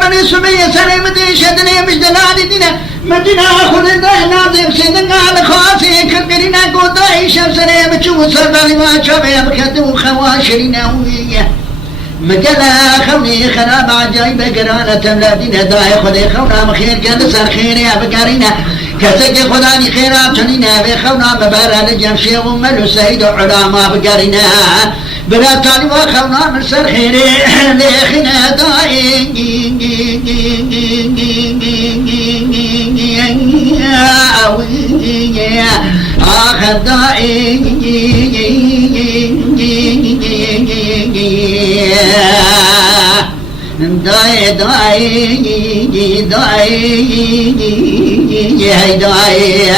بني سمية سنة مدي شدني مش دلالي دينا مدينة خذ ناظر سيدنا على خاصي كبرنا قوضاي شمسنا بتشوف سربالي ما شبه بكتو خواشرنا ويا مجلا خوني خراب عجايب قرانة تملادينا داي خذي خونا مخير قد سر خير يا بقارينا كسك خداني خيرا تنينا بخونا مبارا لجمشي وملو سيد علامة بقارينا بلا تالي وخونا من سر خيري ليخنا داي آخر داي داي داي داي داي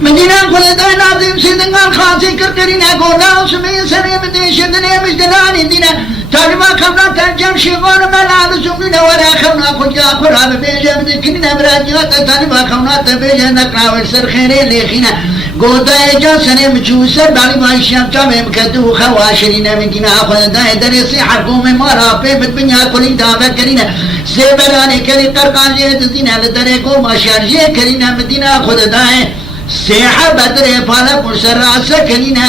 مدينة كل داي ناظم سيدنا خاصي كركرينا قولا وسمي سريم دي شدني مش دلاني دينا تالما خمنا تنجم شغون ملال زمنا ولا خمنا كجا قراب بيجا بدكنا براجات تالما خمنا تبيجا نقرا والسر خيري ليخينا قودا جا سنه مجوسر بالي ما شام تام مكدو خواشرينا مدينة خل داي درسي حكومة مرا بيت بنيا كلي دابا كرينا سيبراني كلي قرقان جيت دينا لدري کو ما شارجي كرينا مدينة خل داي سيحة بدري بالا برسر راسا كرينا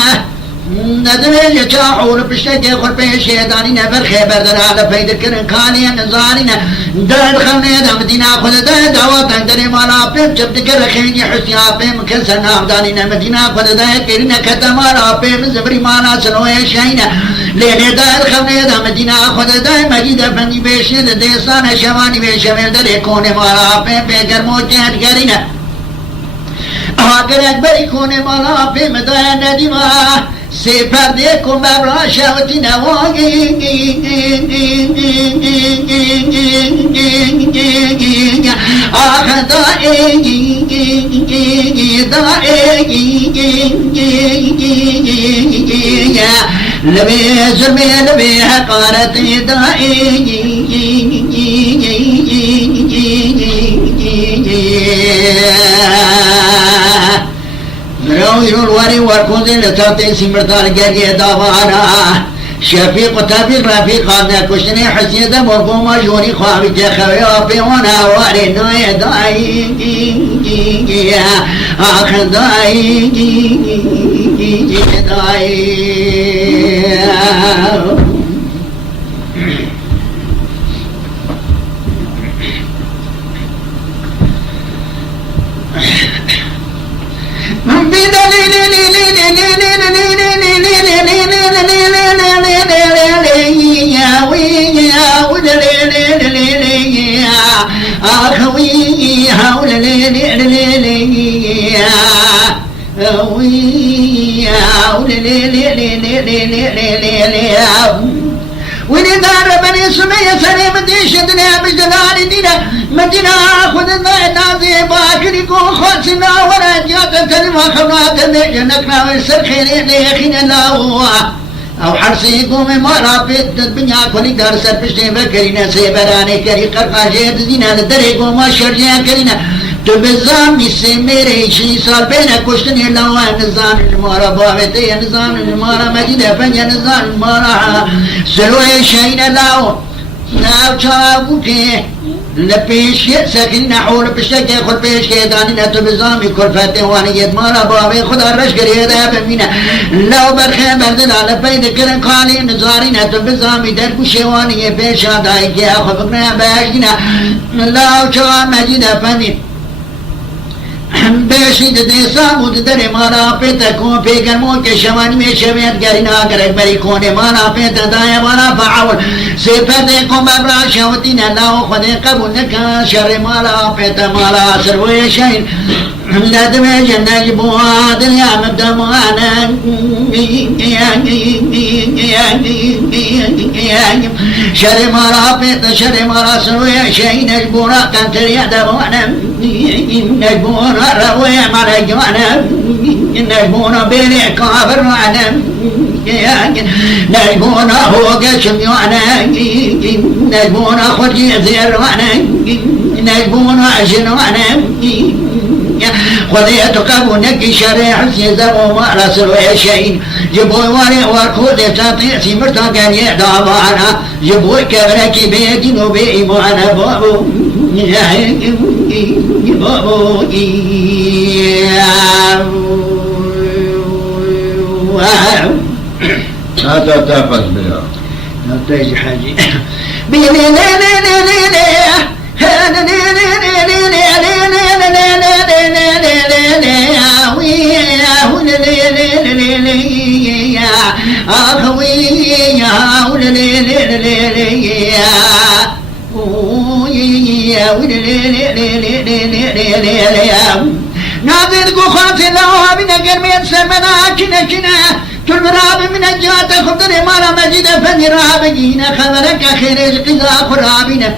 ندمه يجاحور بشتاكي خربه شيطاني نفر خيبر در على فيدر كرن خالي نزارينا در خلنا دا مدينة خود دا دعوة تندري مالا بيب جب دكر خيني حسيا بيب مكسر نافدانينا مدينة خود دا كرنا كتمارا بيب زبري مالا سنوه شاينا ليني در خلنا دا مدينة خود دا مجيدة بندي بيشن ديسان شواني بيشمل در كون مالا بيب بيگر موجهد كرنا اگر اکبری کون مالا بيب دا ندیما سے پردے کو مبرا شاوتی نواگی آخر دائگی لبی ظلمی لبی حقارت دائگی مروي الوري والكوزي لتعطي سمرتان جاكي دافانا شفيق وتابيق رفيق هذا كشني حسين دم وقوم جوني خوابي تخوي وبيونا واري ناي داي آخر داي ولدار بني سمية سليم دي شدنا بجلال دينا مدينة خذ النازي باكري كو خلصنا ورجعت تلما خبرات نجنكنا والسر خيري ليخينا الله او حرسي قوم مارا بيت الدنيا كوني دار سر پشتين بكرينا سيبراني كري قرقاجيت دينا لدري قوما شرجيا كرينا تو بزامی سے میرے 6 سال پہلے کشتنی لوا نظام المارا باوتے نظام المارا مجید پنجا نظام المارا سلوے شین لاو ناو چاو کے لپیش سکن نحول پشتک خود پیش کے دانی تو بزامی کل فاتح وانیت مارا باوے خدا رش کری دا بمینا لو برخے بردل على پید کرن خالی نظاری تو بزامی در کشوانی پیش آدائی کیا خبرنا باجنا لو چاو مجید پنجا بشید دیسا بود در مارا پیتا کون پیگر مون که شوانی میں شویت گرین آگر اکبری کون مارا پیتا دایا مارا فعول سپرد کن ببرا شوتین اللہ خود قبول نکن شر مارا پیتا مارا سروی شین لدم جنج بواد یا مبدمانا شر مارا پیتا شر مارا سروی شین اجبورا کنتر یدوانا نجبونا روي مرجوانا نجبونا بيني كابر معنا نجبونا هو قشم يوانا نجبونا خرجي زير وانا نجبونا عشن وانا خذيت قبونك شريح سيزم وما رسل شيء جبوي واري واركود يتاطي سيمرتا كان يدعوانا جبوي كبركي بيدين وبإيمانا بابو بابو هذا تفز بلا نطيج حاجي نادر قخات الله من قرمين سمنا كنا تلراب من الجات خضر مالا مجد فنراب جينا خبرك خير القضاء خرابنا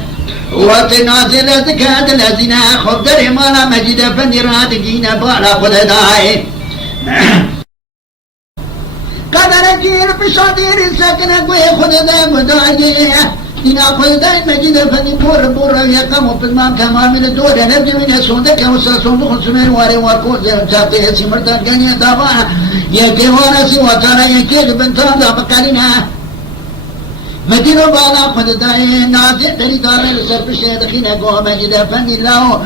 وتنازل زكاة الذين خضر مالا مجد فنراب جينا بالا خددائي قدر جير بشادير سكنك ويخددائي مدائي إنا خددائي مجد فنبور بورا يقام بالمام تمام من الدور نبدي من الصندق وساسون خصمين واري واركوز تابتي سمرتان كان يدابانا يكيوانا سواتانا يكيل بنتان دا مكالينا مدينو بالا خددائي نازل دريدانا لسر بشيدخينا قوة مجد فنلاو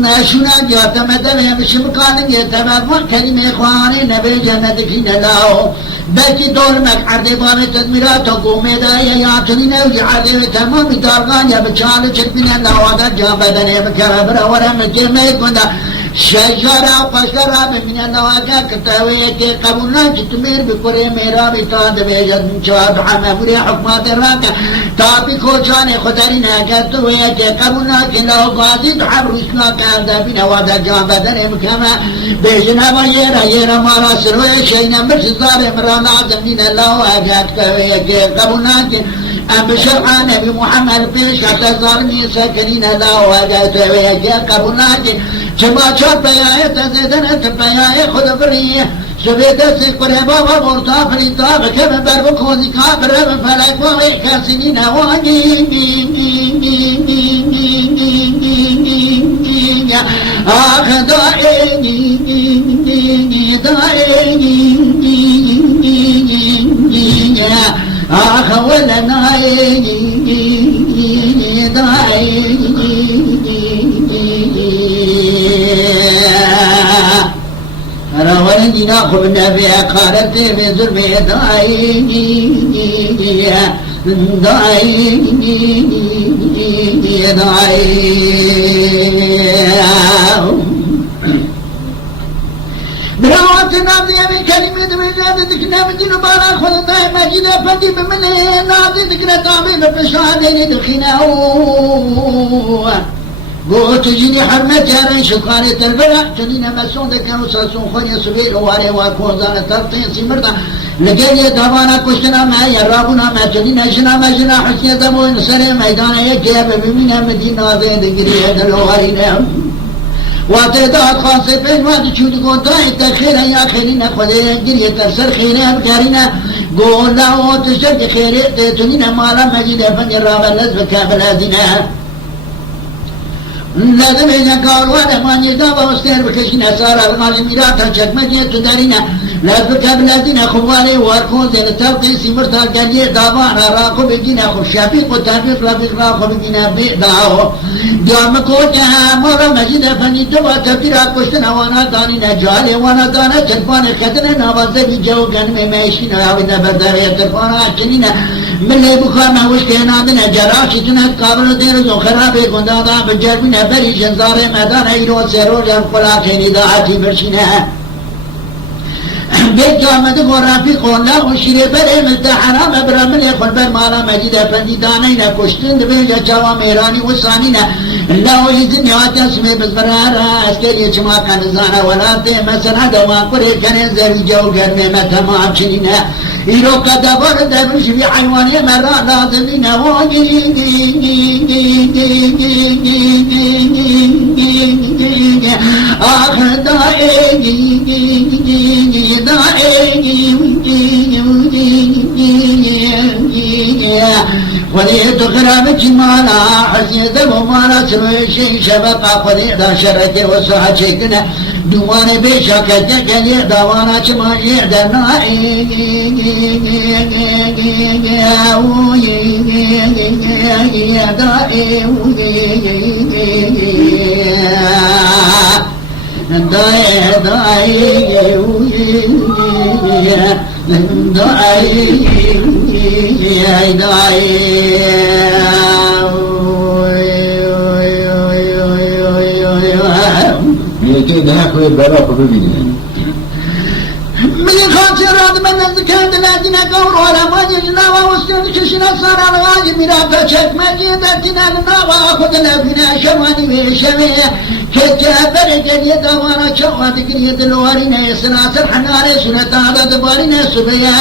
ناشونا جاتا مدلهم شمكانن يتباد وكلمة إخواني نبي جنة كين لاو بلكي دور مقعد بام تدميرات وقومي دا ياتنين وجعاده تمام دارغان يا بچال چربين لاو آدر جان بدنه بكرابر ورم جمعي كندا شجرة وقشرة من النواجا كتاوية كي قبولنا جتمير بكوري ميرا بيتاد بيجد من شواب حماموري حكمات الراكا تابي خوشاني خدرين اجتوية كي قبولنا كلاو قاسي تحبرسنا كالدا بنا وادا جان بدنه مكما بيجنا ويرا يرا مارا سروي شينا مرسزار امرانا زمين الله اجات كوية كي قبولنا كي أم بشرع نبي محمد بيش حتى ظالمي ساكنين الله اجات كوية كي قبولنا كي جمع چار پیائے تزیدن پیائے خود فریه سبیده سے قربا و مرتا فریتا بکم بر بکوزی کابر فلک و کسی نوانی آخ دائنی آخ ولنائنی أنا ولدي ناخذ النبي قالت في ظلمي داعي براوات نادي من كلمة بجاد ذكنا من دين بالا خذ دائما جينا فدي بمن نادي ذكنا طابي بفشادين دخنا قلت جيني حرمت يا رين شقارة البرع جنينا مسون كانوا ساسون خوني سبيل واري واكون زانة تلطين سمرتا لقيني دابانا كشتنا ما يرابنا ما جنينا جنا ما جنا حسني دمو نسري ميدانا يكيب بمينا مدينة ذي دقري هذا الوارينا واتداد خاصة بين وادي شود قوتاي تخيرا يا خيرنا خذينا جري ترسر خيرا بجارنا قولنا وتشد خيري تتنينا مالا مجد فني الرابع لزبك بلادنا لازم إذا قالوا هذا ما نجاب واستير بكشنا صار الغالي ميراتا شكمجية تدارينا لازم كابلاتنا خوالي واركون زين التلقي سمرتا قليل دابانا راقو بجينا خو شافيق وتابيق رفيق راقو بجينا بيقداو جام كوتها مرة مجينا فني دوا تبيرا كشتنا وانا دانينا جالي وانا دانا تلفاني خدنا نوازي بجو كان ميميشينا عوينا بردارية تلفانا عشنينا من اللي بخارنا وشكينا دنا جراشي تنهد قابل ديرزو خرابي قندادا بجربنا بري جنزار مدان ايرو سيرو جان قلاقين اذاعتي برشنا بيت جامد غرافي قولا وشري بري مدى حرام ابرا من يخل بر مالا مجد فندي دانينا كشتند بيجا جوا ميراني وصانينا الله يزن يواتا اسمي بزبرارا اسكري چما كنزانا ولاتي مسنا دما قري كنزر جو گرمي متمام چنينا ايرو قدبار دبرش في حيواني مرا لازمين آخ دائني خذيت غرابك مالا حسيت ومالا سوي شيء شبقا خذيت شركي وسوها شيكنا دوانه بیشا کجه کلی دوانا چمانی درنائی میتونی نه کوی برا کو ببینی من خاطرات من ذكرت الذين كفروا على وجهنا واستنكشنا صار على واجب من فشك ما جيتنا لنا واخذنا فينا شواني بشمية كتابرت اليد وانا شواتك اليد الوارين يسناسر حناري سنة هذا دبارين سبيا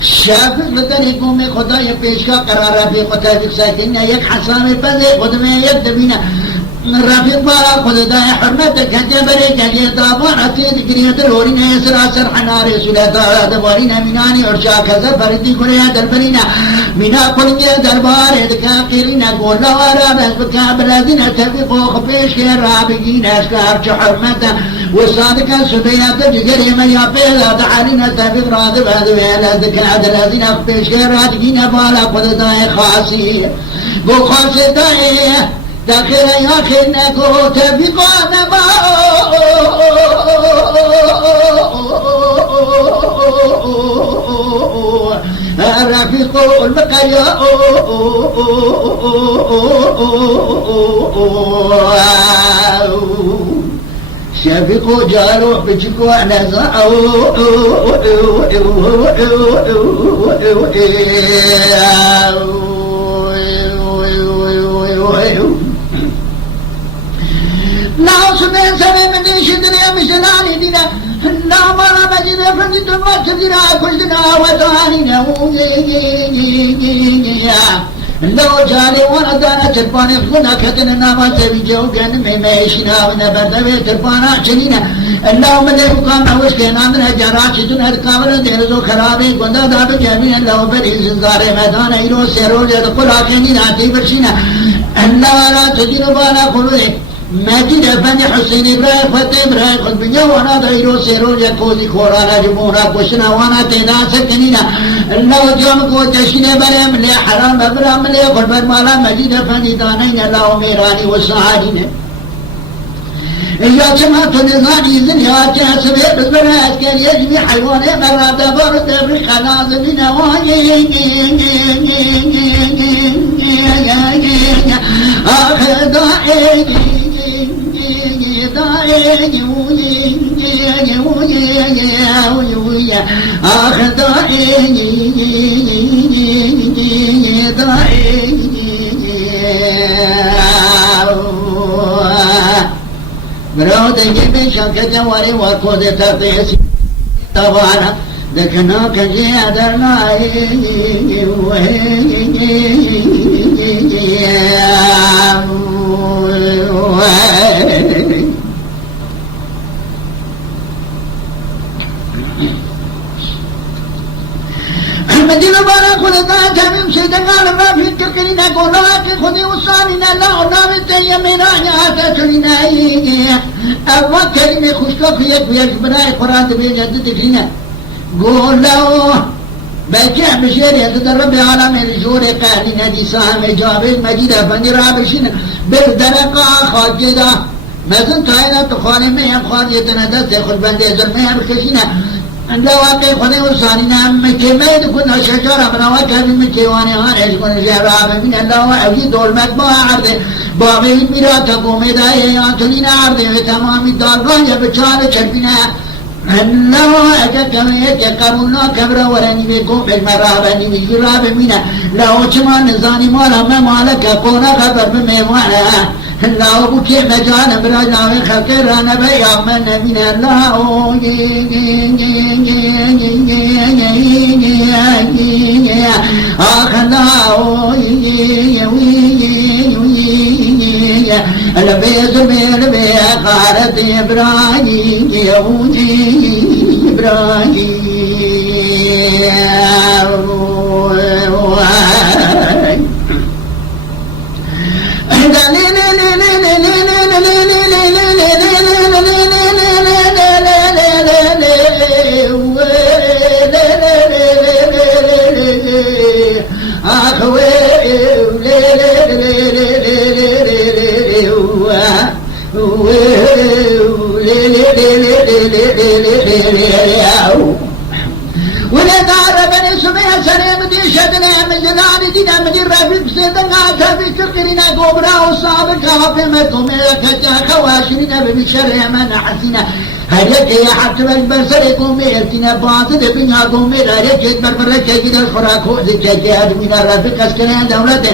شافق لتني قومي خدايا پیشکا قرار في قتابك ساكنة يك حسامي بذي قدمي يد بينا رفيق بارا خود دای حرمت کنجه بری کنجه دابان اتید گریت لورین سراسر حناری سلطا دبارین مینانی ارشا کذا بردی کنیا دربرین مینا کنیا دربار دکا قیرین گولا وارا نسبکا بلدین تفیق و خفیش رابگین اشکار چه حرمت وصادکا سبیات جگری من یا پیدا دعالین تفیق رادب هدویل دکا دلدین خفیش رادگین بالا خود دای خاصی گو خاصی دای داخل ياخي نكو تبقى نبا رفيق المقايا شفيق جارو بجكو نزاو لا سمين سمين من شدنا مشلاني دينا لا مرة مجينا فردت وقتنا كلنا وطانينا لو جالي وانا دانا ترباني خلنا كتنا ما تبي جوجن ميميشنا ونبرد بيت تربانا شنينا اللهم اللي بقامنا وسكينا من هجارات شدنا الكامرة دينزو خرابي قندا دابا جميعا لو بريز الزاري مدانا إلو سيرو جد قلا كنينا تيبرشينا الله لا تجينو بانا خلوه مجد افندی حسین ابراهیم فتح ابراهیم خود بنیا وانا دایرو سیرو جکوزی خورانا جمورا کشنا وانا تینا سکنینا اللہ جام کو جشن برم لے حرام برم لے قربت مالا مجد افندی دانین اللہ میرانی و سعادین یا چما تو نزانی زن یا چه سبه بزرگ که یجمی حیوان مرد برد افریقا نازمین وانی آخر دائگی برو دنگی بیشان که جواری وقود تقیسی تبانا دکنا کجی ادرنائی مدينة بارا خلطا تميم سيدنا لما في التقرين قولا في خذي وصالنا لا ونام تيمنا ياتا تلنا أول كلمة خشكا خيك ويجبناي قرآن بيجدد فينا قولا بكع بشير يتدرب على من الجور قاهلنا دي ساهم جابر مجيدة فنرا بشينا بالدرقا خاجدا مازن تاينا تخالي ميهم خالي يتندد يخل بندي زرميهم بكشينا عند واقع خذي وصانينا مكي ما يدكنا شجرة من واقع من مكي واني هانيش كن جرابا من الله وعوي دول مكبا عرضي بابي ميرا تقومي داي يانتونينا عرضي وتمامي دارغان يبچال چربينا الله أكتمي يتقبلنا كبرا وراني بيقوم بالمرابني بيجراب منا لو چما نزاني مالا ما مالك قونا خبر بميوانا الله بكي مجانا براجعي خكرانا بيامن من الله آخ الله البيت بالبي قالت إبراهيم يهودي إبراهيم نار بني سمية سليم دي شدنا من جنان دينا من الرفيق سيدنا تبي كركرنا قبرا وصابك هافي مدومي كجا خواشرنا بمشرع من حسنا هريك يا حتى بالبصر قومي التنا باطل بنا قومي هريك بربر كيد الفراق ذكي ادمنا الرفيق اسكن دولته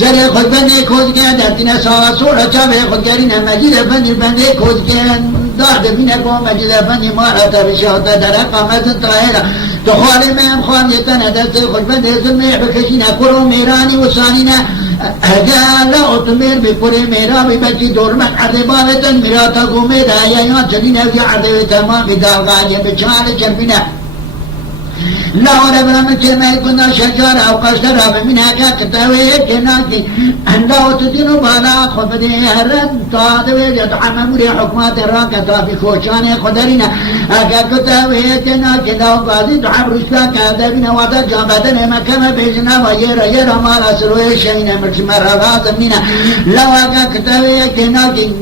سر خود بني خود كان التنا صوره جابه خود كارينا مجيد بني خود كان داد بنا قوم مجيد بني مارات بشهد درقه مزن طاهره تخالي ما خان يتنا دست خود بني زمي بكشينا كرو ميراني وسانينا هجا لا أتمر بكرة ميرا ببچی دورمت عذبانة ميرا تقومي دايا يا جنين في عذب تمام بدالغانية بچان جربنا لا ولا بلا من كلمة كنا شجرة أو قشرة منها كتاوي كناكي لا تدين بالا خفدي هرد تادوي يدعم مري حكمات الراكة في خوشان قدرنا أكا كتاوي كناكي لا قاضي دعم رشلا كادرنا ودا جامدنا مكما بيجنا ويرا مالا سروي شينا مرشمر رازمنا لا أكا كتاوي كناكي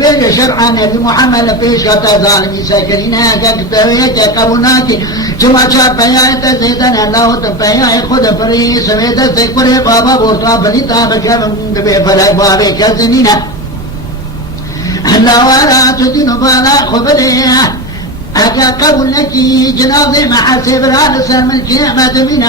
بيج شرعنا بمحمل بيش كتا ظالمي ساكرين أكا كتاوي كابوناكي جمع شاب بياء زيدان الله تبياء خود فري سويد سكوري بابا بورتا بنيتا بكم بفرق بابي كزنينا الله ولا تدين بالا خبريا أكا قبل لك جنازي مع سبران سلم الكيامة من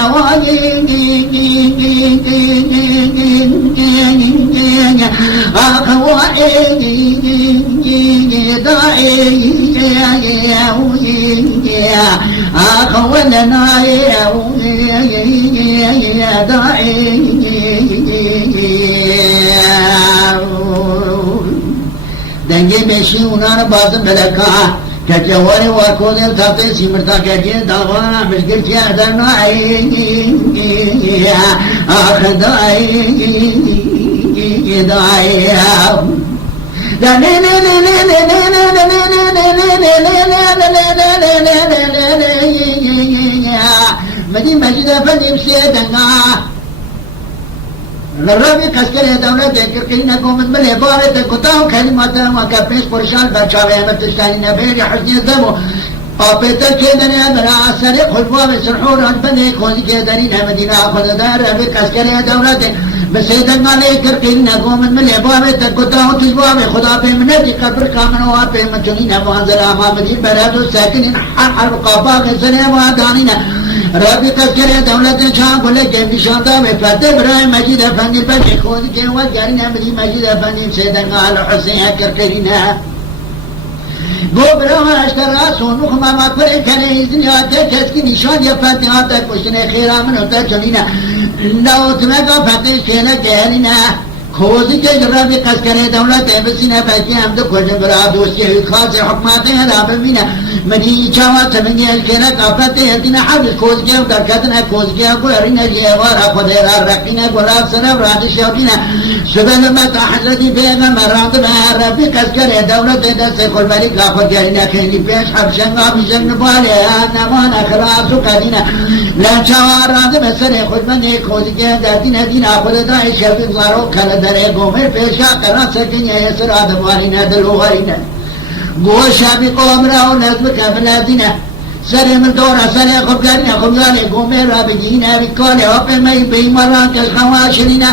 أخولنا يا داعي دنگی میشی اونان بازم بلکا کجواری واکوزی تاتی سیمرتا کجی داوانا مشکل چی ادرنا آخ داعی مدي مجد فدي بسيدنا الرابي قسكري دولة كركينا قوم ملي بارت كتاو كلمات وكبيس برشال برشاوي متشتاني نبيري حسني الدمو قابتا كيدني أدرا عسري خلفوا بسرحور البني كوزي كيدني مدينة أخذ دار رابي قسكري دولة بسيدنا لي كركينا قوم ملي بارت كتاو تجوابي خدا بمنتي قبر كامن وابي مجنين وانزل أمام مدين برادو ساكنين حرب قاباق سنة وادانين رابي تذكر دولة شام بولي كيف شانتا وفتح براي مجيد أفندي بشي خود كي وجارنا مدي مجيد أفندي سيدنا على حسين كركرينا گوبرا اشترا سونو خما ما پر کنه izin yaate keski nişan yapatı hatta koşune khiramen ota çamina la utme ka fatih kene gelina खोज के जरा भी कस करे दौलत है बसीना पैसे हम तो खोज बरा दोस्ती है खास हुकूमतें हैं राब बिना मनी चावा चलेंगे अलकेरा काफते हैं कि ना हर खोज के उधर कहते खोज के को अरिना ये वारा खुदेरा रखना गुलाब सना राजेश होना सुबह में हजरत बेगम रात में रबी कस करे दौलत है दस कुर्बानी का खुद यानी खेली पेश हबशंगा बिजन वाले नमान खलास कदीना لا चावा रात में सने खुद बने खोज के दादी नदीना खुदा शफी वारो खल दरे गोमे पेशा करा सकेंगे ऐसा आदमारी न दलोहारी न गोशा भी कोमरा और नज़्म कबलादीना सरे में दौरा सरे खुबजाने गोमे राबिदीना बिकोले होपे में बेईमाना के खवाशरीना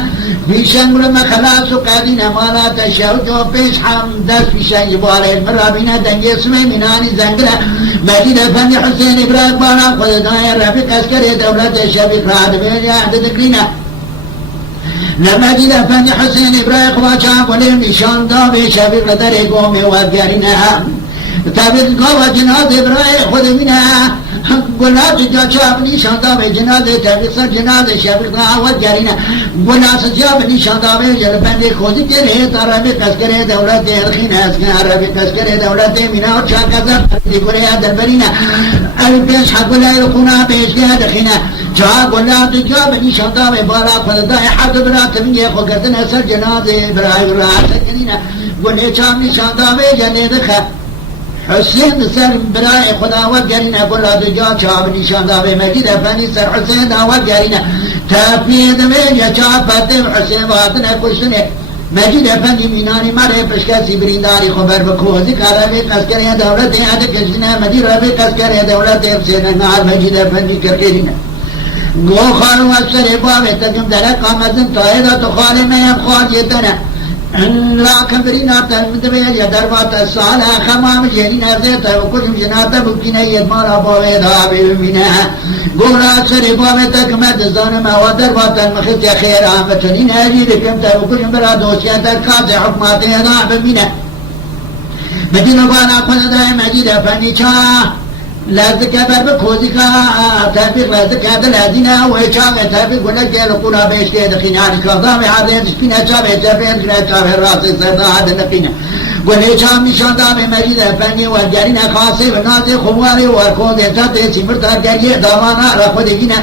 बिशंगुल में खलास कादीना माला तशहुद पेश हम 10 बिशंग बारे मराबिना दंगे इसमें मिनानी जंगला मदीना फन हुसैन इब्राहिम बाना खुदाया रफी कसकरे दौलत शबी रात में याद दिखना لما جينا فن حسين إبراهيم خواجه وليم نشان دابي شبير لدري قومي وقارنها تابد قوة جناز إبراهيم خذ منها قلنا تجا شاب نشان دابي جناز تابد صار جناز شبير وقارنها قلنا سجاب نشان دابي جلبان دي خذ كره ترابي كسكره دولة الخينا اسكن عربي كسكره دولة منا وشاك زب دي كوريا دربرينا البيش حق لا يلقونا بيش لها دخينا جا قلنا تجا نشان دابي بارا خذ حق برات من يخو قدنا سر جنازة إبراهيم رات كنينا قلنا شام نشان دابي جنة دخل حسين سر براي خدا وقرنا قلنا تجا شام نشان دابي مجيد فاني سر حسين دا وقرنا تافيد من يجا فاتم حسين واتنا كسنة مجید افندی مینانی مره پشکسی برینداری خبر بکوزی کاروی قسکری دولت یاد کشیدن مدیر روی قسکری دولت افسیدن نهار مجید افندی کرکرینه گو خانو افسر بابه تجم درک آمزن تایده تو خاله میم خواد یتنه لا كبرنا تنمدبيل يا دربات الصالح خمام جيرين زيتا وكل جناتا بكينا يدمار أبوه دابي منها قولا سري بابتك مدزان ما ودربات المخيط يا خير آمتنين أجيب كمتا وكل برا دوسياتا كاز حكماتي دابي منها مدينة بانا قد دائم عجيد فاني لازك باب كوزيكا تابير لازك هذا الذين هو يشاف تابير ولا جال قولا بيش كده خناني كذا هذا سبينا شاف تابير كده شاف الراس صدا هذا نقينا ولا يشاف مشان دام مجيد فني وجارينا خاصي وناس خواري وكون ذات سمرت جاريه دامانا رخدينا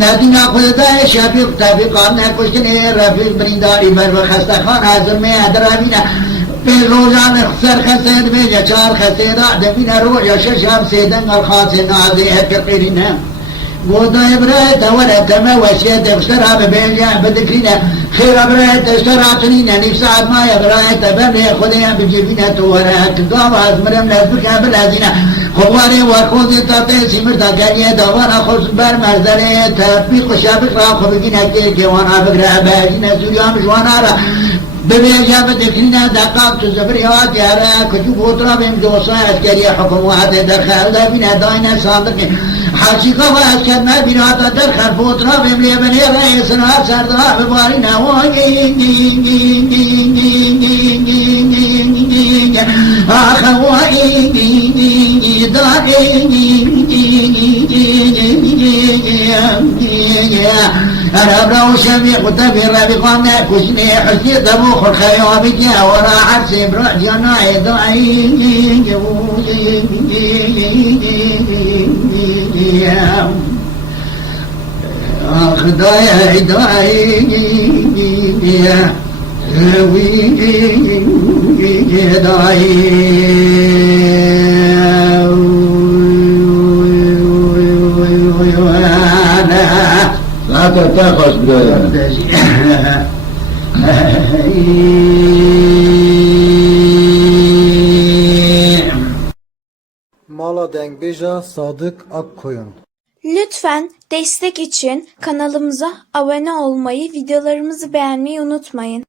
نادينا خدا شافي تابير قامنا كشتني رفيق برينداري بر خستخان اعظم ادرابينا روزان خسر خسر بيجا چار خسر دمين رويا ششام سيدن الخاص نازي هكفرنا وضع إبراهيم ولا تما وشيت اشترى ببيجا بدكرينا خير إبراهيم اشترى نفس عاد ما إبراهيم تبني خذيا بجيبنا تورا كقام أزمرم لازبك بلازنا خواري وخوذ تاتي سمرتا كانيا دوارا خوش بار مرزلة تبيق شابك راخو بجينا كيكي وانا بقرا باجينا سوريا مشوانا را ببيجا بدكرينا دقاق تزبريات يارا كتب وطرا بهم دوسا عسكرية حكومات دخل دابنا داينا صادق حقيقة واسكت ما بنا تدخل فوطرا بهم ليبني رئيسنا سردها ببارنا أخوائي أنا أبرأ سمي قطبي ربي قامنا كسني حسني دبوخ الخيام جا ورا عرسي برأ جناي ضعي أخداي ضعي لا تتاخذ برأينا Mala Dengbija Sadık Akkoyun. Lütfen destek için kanalımıza abone olmayı, videolarımızı beğenmeyi unutmayın.